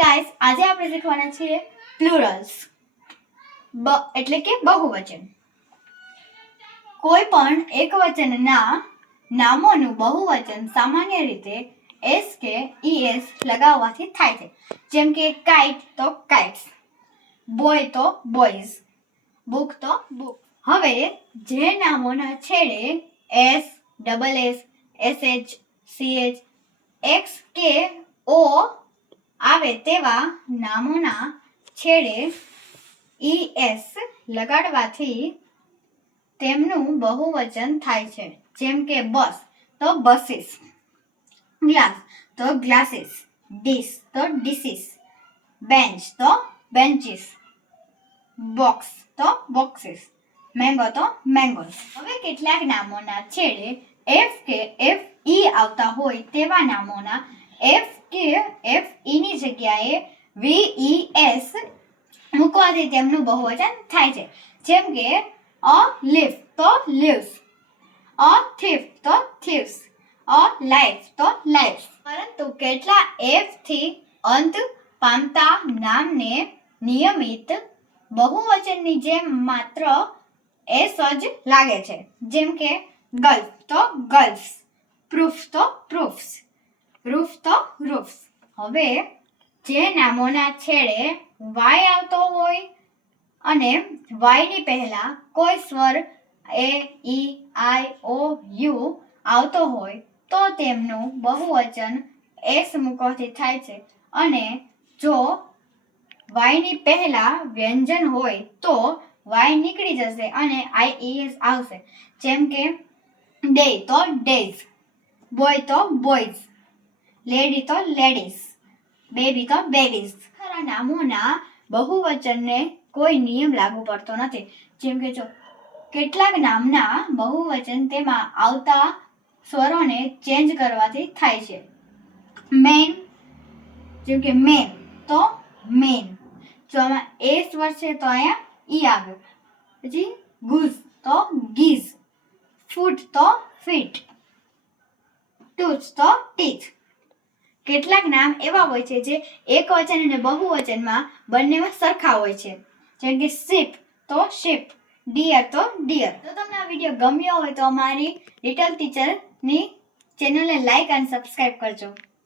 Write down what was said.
Guys, આજે આપણે શીખવાના છીએ પ્લુરલ્સ એટલે કે બહુવચન. કોઈ પણ એકવચનના નામોનું બહુવચન સામાન્ય રીતે s કે es લગાવવાથી થાય છે. જેમ કે કાઇટ તો કાઇટ્સ, બોય તો બોયઝ, બુક તો બુક. હવે જે નામોના છેડે s, double s, sh, ch, x કે o આવે તેવા નામોના છેડે es લગાડવાથી તેમનું બહુવચન થાય છે. જેમ કે બસ તો બસીસ, ગ્લાસ તો ગ્લાસીસ, ડીશ તો ડીસીસ, બેન્ચ તો બેન્ચીસ, બોક્સ તો બોક્સીસ, મેંગો તો મેંગોસ. હવે કેટલાક નામોના છેડે f કે fe આવતા હોય તેવા નામોના f કે fe ની જગ્યાએ ves મૂકવાથી તેમનું બહુવચન થાય છે. જેમ કે a leaf તો leaves, a thief તો thieves, a life તો lives. પરંતુ કેટલા f થી અંત પામતા નામને નિયમિત બહુવચનની જેમ માત્ર s જ લાગે છે. જેમ કે ગલ્ફ તો ગલ્ફ્સ, પ્રૂફ તો પ્રૂફ્સ, રૂફ તો રૂફ્સ. હવે જે નામોના છેડે y આવતો હોય અને y ની પહેલા કોઈ સ્વર a, e, i, o, u આવતો હોય તો તેમનું બહુવચન s મૂકવાથી થાય છે. અને જો y ની પહેલા વ્યંજન હોય તો y નીકળી જશે અને ies આવશે. જેમ કે day તો days, boy તો boys, lady તો ladies, બેબી તો બેબીઝ. ખરા નામોના બહુવચનને કોઈ નિયમ લાગુ પડતો નથી. જેમ કે જો કેટલાક નામના બહુવચન તેમાં આવતા સ્વરોને ચેન્જ કરવાથી થાય છે. મેન, જેમ કે મેન તો મેન, જો આમાં એ સ્વર છે તો અહીંયા ઈ આવ્યો. પછી ગુઝ તો ગીઝ, ફૂટ તો ફીટ, ટૂથ તો ટીથ. કેટલાક નામ એવા હોય છે જે એકવચન અને બહુવચનમાં બંનેમાં સરખા હોય છે. જેમ કે શીપ તો શીપ, ડિયર તો ડિયર. તો તમને આ વિડીયો ગમ્યો હોય તો અમારી લિટલ ટીચરની ચેનલને લાઈક અને સબસ્ક્રાઇબ કરજો.